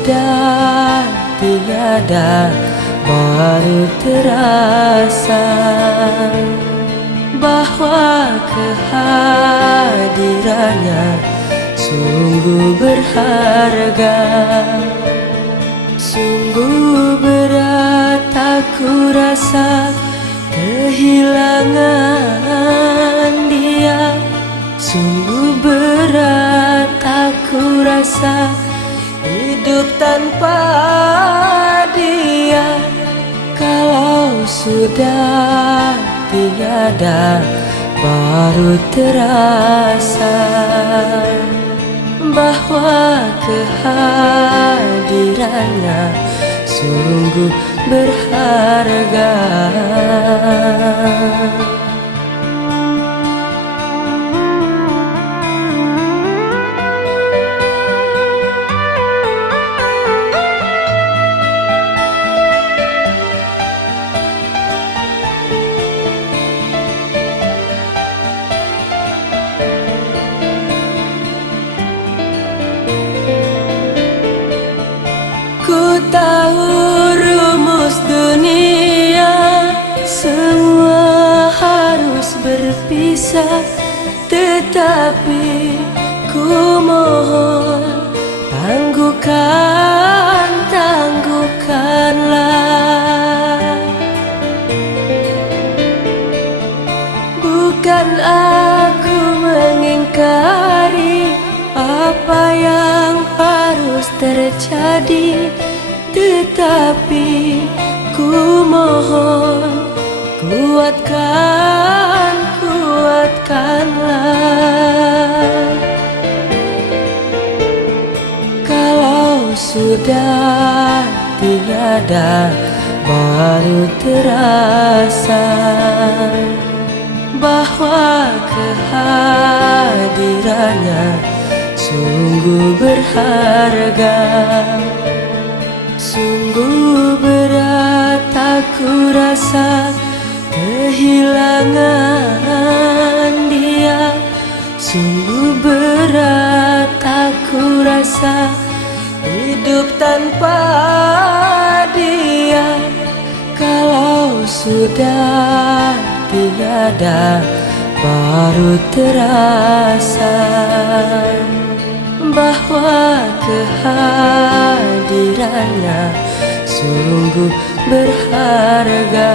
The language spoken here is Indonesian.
sudah tiada, baru terasa bahwa kehadirannya sungguh berharga. Sungguh berat aku rasa kehilangan dia. Sungguh berat aku rasa hidup tanpa dia. Kalau sudah tiada, baru terasa bahwa kehadirannya sungguh berharga. Ku tahu rumus dunia, semua harus berpisah, tetapi ku mohon tangguhkanlah. Bukan aku mengingkari apa yang harus terjadi, tetapi ku mohon kuatkanlah. Kalau sudah tiada, baru terasa bahwa kehadirannya sungguh berharga. Sungguh berat aku rasa kehilangan dia. Sungguh berat aku rasa hidup tanpa dia. Kalau sudah tiada, baru terasa bahwa kehadirannya sungguh berharga.